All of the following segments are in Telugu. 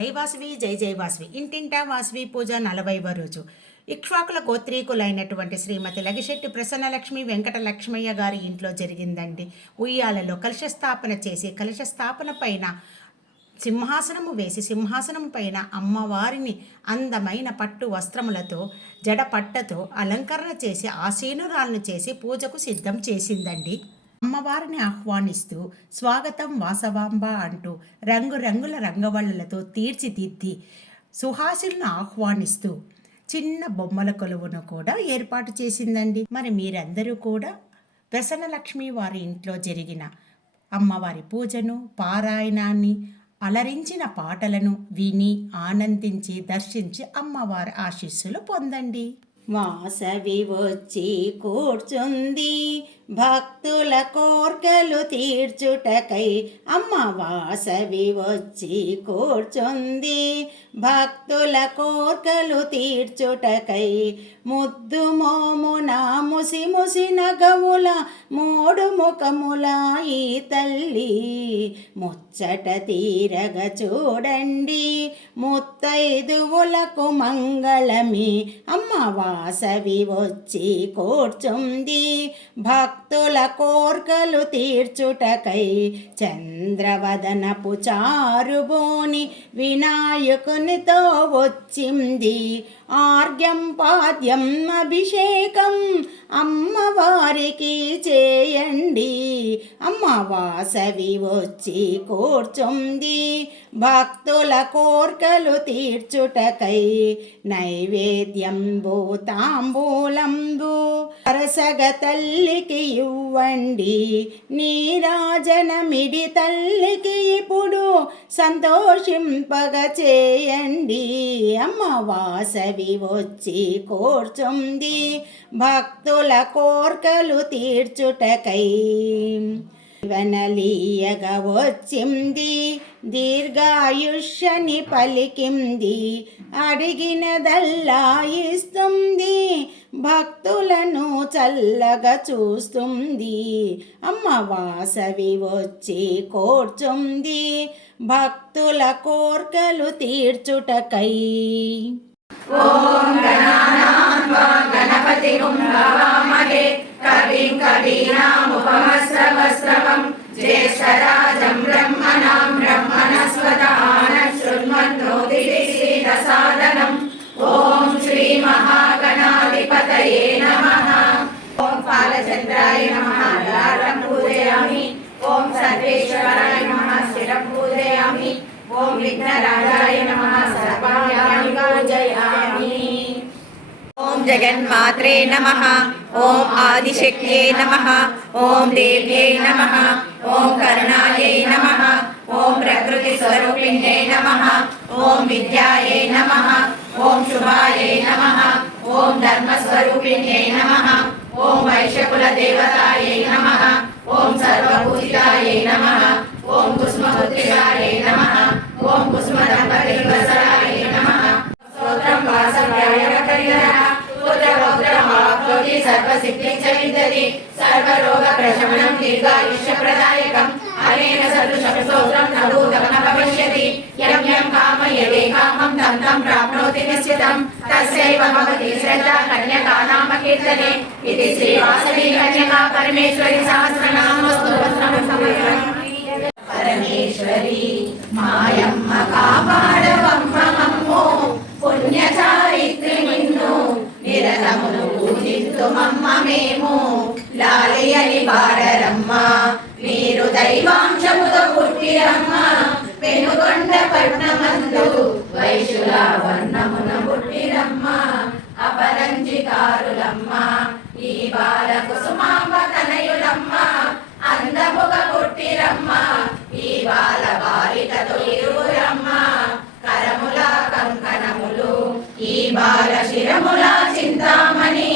జై వాసవి జై జై వాసవి ఇంటింటా వాసవి పూజ 40వ రోజు. ఇక్ష్వాకుల గోత్రీకులైనటువంటి శ్రీమతి లగిశెట్టి ప్రసన్నలక్ష్మి వెంకట లక్ష్మయ్య గారి ఇంట్లో జరిగిందండి. ఉయ్యాలలో కలశస్థాపన చేసి కలశస్థాపన పైన సింహాసనము వేసి సింహాసనం పైన అమ్మవారిని అందమైన పట్టు వస్త్రములతో జడపట్టతో అలంకరణ చేసి ఆసీనురాలను చేసి పూజకు సిద్ధం చేసిందండి. అమ్మవారిని ఆహ్వానిస్తూ స్వాగతం వాసవాంబ అంటూ రంగురంగుల రంగవల్లులతో తీర్చిదిద్ది సుహాసులను ఆహ్వానిస్తూ చిన్న బొమ్మల కొలువును కూడా ఏర్పాటు చేసిందండి. మరి మీరందరూ కూడా ప్రసన్నలక్ష్మి వారి ఇంట్లో జరిగిన అమ్మవారి పూజను పారాయణాన్ని అలరించిన పాటలను విని ఆనందించి దర్శించి అమ్మవారి ఆశీస్సులు పొందండి. వాసవి వచ్చి కూర్చుంది భక్తుల కోర్కెలు తీర్చుటకై. అమ్మ వాసవి వచ్చి కూర్చుంది భక్తుల కోర్కెలు తీర్చుటకై. ముద్దు మోమున ముసి ముసి నగముల మూడు ముఖముల ఈ తల్లి ముచ్చట తీరగ చూడండి ముత్తైదువులకు మంగళమి. అమ్మ వాసవి వచ్చి కూర్చుంది భక్తుల కోర్కెలు తీర్చుటకై. చంద్రవదనపు చారుబోని వినాయకునితో వచ్చింది. ఆర్ఘ్యం పాద్యం అభిషేకం అమ్మవారికి చేయండి. అమ్మ వాసవి వచ్చి కూర్చుంది భక్తుల కోర్కెలు తీర్చుటకై. నైవేద్యంబు తాంబూలంబు అరసగ తల్లికి ఇవ్వండి. నీరాజనమిడి తల్లికి ఇప్పుడు సంతోషింపగ చేయండి. అమ్మ వాసవి వచ్చి కూర్చుంది భక్తుల కోర్కెలు తీర్చుటకై. వనలీయగా వచ్చింది దీర్ఘాయుష్యని పలికింది. అడిగినదల్లా ఇస్తుంది భక్తులను చల్లగా చూస్తుంది. అమ్మ వాసవి వచ్చి కూర్చుంది భక్తుల కోర్కెలు తీర్చుటకై. ఓం గణపతిం భవామహే కవిం కవీనాముపమస్రవస్రవం జ్యేష్ఠరాజం బ్రహ్మణాం బ్రహ్మణస్పత ఆనశృణ్వన్నోతిశ్రీదసాదనం. ఓం శ్రీ మహాగణాధిపతయే నమః. ఓం బాలచంద్రాయ నమః లలాటం పూజయామి. ఓం సర్వేశ్వరాయ నమః శిరం పూజయామి. ఓం విఘ్నరాజాయ నమః సర్వాణ్యాని పూజయామి. ఓం జగన్మాత్రే నమః. ఓం ఆదిశక్త్యై నమః. ఓం దేవ్యై నమః. ఓం కరుణాయై నమః. ఓం ప్రకృతి స్వరూపిణ్యై నమః. ఓం విద్యాయై నమః. ఓం శుభాయై నమః. ఓం ధర్మస్వరూపిణ్యై నమః. ఓం వైశ్యకుల దేవతాయై నమః. ఓం సర్వభూతికాయై నమః. ఓం కుసుమపుత్రికాయై నమః. ఓం కుసుమదంపతివత్సలాయై నమః. స్తోత్రం వాసవ్యాయ కరిణః పుత్రపౌత్రమాప్నోతి సర్వసిద్ధిం చ విదతి సర్వరోగ ప్రశమనం దీర్ఘాయుష్య ప్రదాయకం. అనేన సదృశం స్తోత్రం న భూతం న భవిష్యతి. యం యం కామయతే కామం తం తం ప్రాప్నోతి నిశ్చితం. తస్యైవ భవతి శ్రద్ధా కన్యకానామ కీర్తనే. ఇది శ్రీ వాసవి కన్యకా పరమేశ్వరి సహస్రనామ స్తోత్రం. పరమేశ్వరి మాయమ్మ కాపాడవమ్మమ్మో పుణ్యచారిత్రి నిన్ను నిరతమును పూజింతుమమ్మ మేము. లాలి అని పాడరమ్మ మీరు దైవాంశముతో పుట్టిరమ్మ. పెనుగొండ పట్నమందు వైశుల వర్ణమున పుట్టిరమ్మ. అపరంజికారులమ్మ ఈ బాల కుసుమాంబ తనయులమ్మ. అందముగ పుట్టిరమ్మ ఈ బాల బాలికతో ఇరువురమ్మ. కరముల కంకణములు ఈ బాల శిరముల చింతామణి.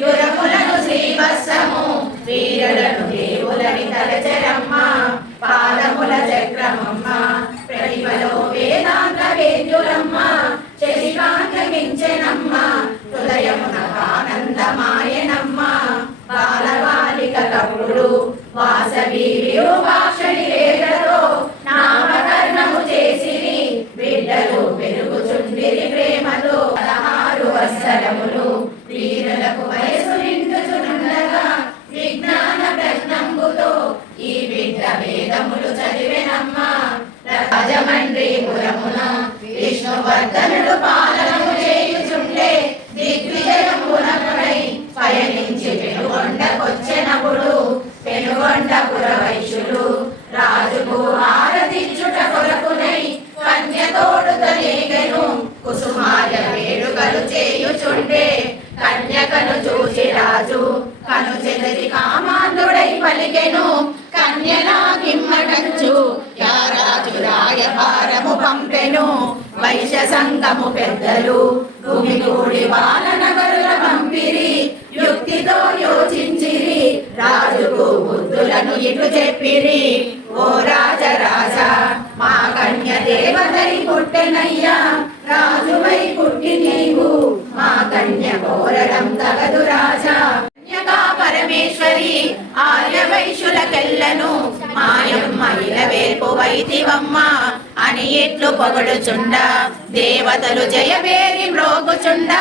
యురములను శ్రీవత్సము వీరులను దేవులని తలచరమ్మ. పాదముల చక్రమమ్మ ప్రతిభలో వేదాంత వేద్యులమ్మ. శశికాంతమించెనమ్మ హృదయమున ఆనందమాయనమ్మ. బాలబాలిక కపుడు వాసవి విరూపాక్ష నివేదతో నామకరణము చేసిరి బిడ్డలు కన్యకను చూసి రాజు కను చెదరి కామాంధుడై పలికెను కన్యలా కిమ్మటంచు యా రాజు రాయభారము పంపెను వైశ్య సంఘము పెద్దలు భూమిగూడి బాలనగరుల పంపిరి యుక్తితో యోచించిరి రాజుకు బుద్ధులను ఇటు చెప్పిరి ఓ రాజరాజా మా కన్య దేవతని పుట్టెనయ్యా రాజువై పుట్టి నీవు మా కన్య కోరడం తగదు రాజా కన్యగా పరమేశ్వరి ఆర్య వైశ్యులకెల్లను మాయమ్మ ఇలవేల్పు వైదివమ్మ అని ఎట్లు పొగడుచుండ దేవతలు జయవేరి మ్రోగుచుండ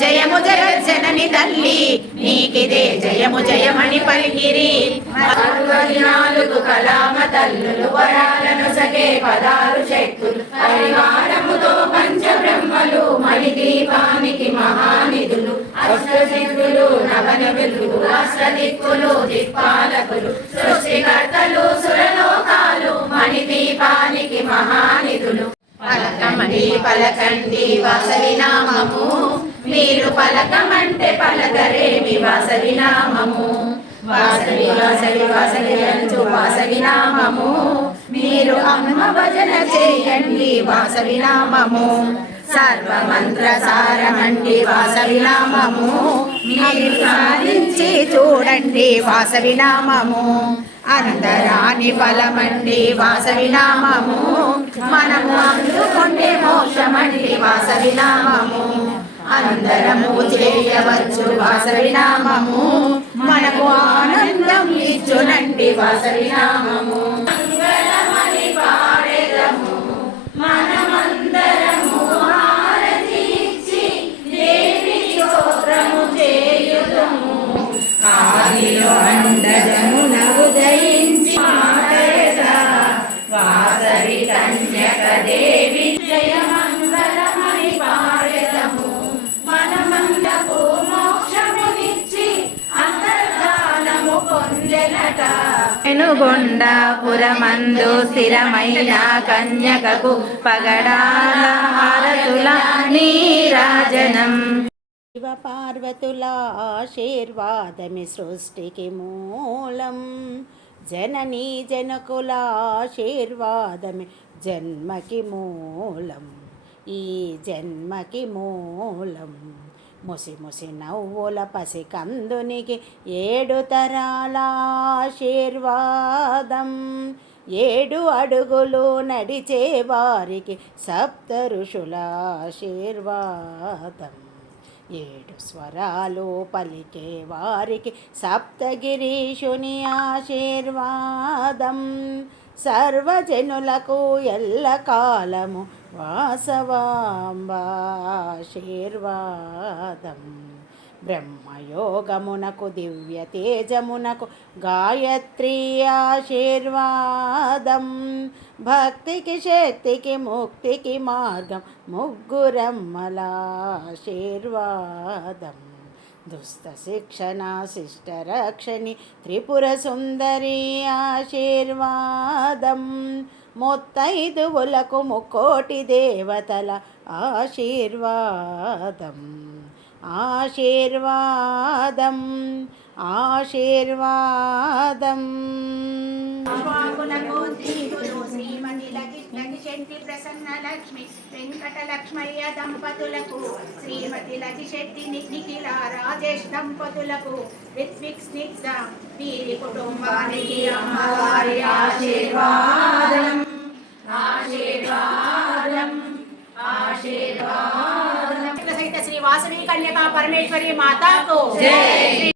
జయము జయ జనని తల్లి నీకిదే జయము జయమని పలికిరి 64 కళామ తల్లులు వరాలను సగే 16 శక్తులు పరివారముతో పంచబ్రహ్మలు మణిదీపానికి మహానిధులు అష్టసిద్ధులు నవనిధులు అష్టదిక్కులు దిక్పాలకులు సృష్టికర్తలు సురలోకాలు మణిదీపానికి మహానిధులు పలకమండి పలకండి వాసవి నామము మీరు పలకమంటే పలకరేమి వాసవి నామము వాసవి వాసవి వాసవి అంచు వాసవి నామము మీరు అమ్మ భజన చేయండి వాసవి నామము సర్వమంత్ర సారమండి వాసవి నామము మీరు సాధించి చూడండి వాసవి నామము అందరాని ఫలమండి వాసవి నామము మనము అందుకుంటే మోక్షమండి వాసవి నామము అందరము చేయవచ్చు వాసవి నామము మనకు ఆనందం ఇచ్చునండి వాసవి నామము మంగళమని పాడెదము మనమందరము హారతి ఇచ్చి దేవి స్తోత్రము చేయుదము ఆదిలో అండజను ఉదయించి మాటేదా వాసవి కన్యక దేవి జయమంగళమని పాడెదము మనమందకు మోక్షమునిచ్చి అంతర్ధానము పొందెనట పెనుగొండాపురమందు స్థిరమైన కన్యకకు పగడాల హారతుల నీరాజనం శివ పార్వతుల ఆశీర్వాదమి సృష్టికి మూలం జననీ జనకుల ఆశీర్వాదమి జన్మకి మూలం ఈ జన్మకి మూలం ముసి ముసి నవ్వుల పసి కందునికి 7 తరాల ఆశీర్వాదం 7 అడుగులు నడిచే వారికి 7 ఋషుల ఆశీర్వాదం 7 స్వరాలు పలికే వారికి సప్తగిరీషుని ఆశీర్వాదం సర్వజనులకు ఎల్లకాలము వాసవాంబాశీర్వాదం బ్రహ్మయోగమునకు దివ్య తేజమునకు గాయత్రి ఆశీర్వాదం భక్తికి శక్తికి ముక్తికి మార్గం ముగ్గురమ్మల ఆశీర్వాదం దుస్త శిక్షణ శిష్ట రక్షణి త్రిపుర సుందరి ఆశీర్వాదం ముత్తైదువులకు 3 దేవతల ఆశీర్వాదం ఆశీర్వాదం ఆశీర్వాదం శ్రీమతి లగిశెట్టి ప్రసన్న లక్ష్మి వెంకటలక్ష్మయ్య దంపతులకు శ్రీమతి లగిశెట్టి నిఖిల రాజేష్ దంపతులకు రిత్విక్ స్నిగ్ధ వీరి కుటుంబానికి అమ్మవారి ఆశీర్వాదం ఆశీర్వాదం ఆశీర్వాదం సహిత శ్రీ వాసవి కన్యకా పరమేశ్వరి మాతాకు జై.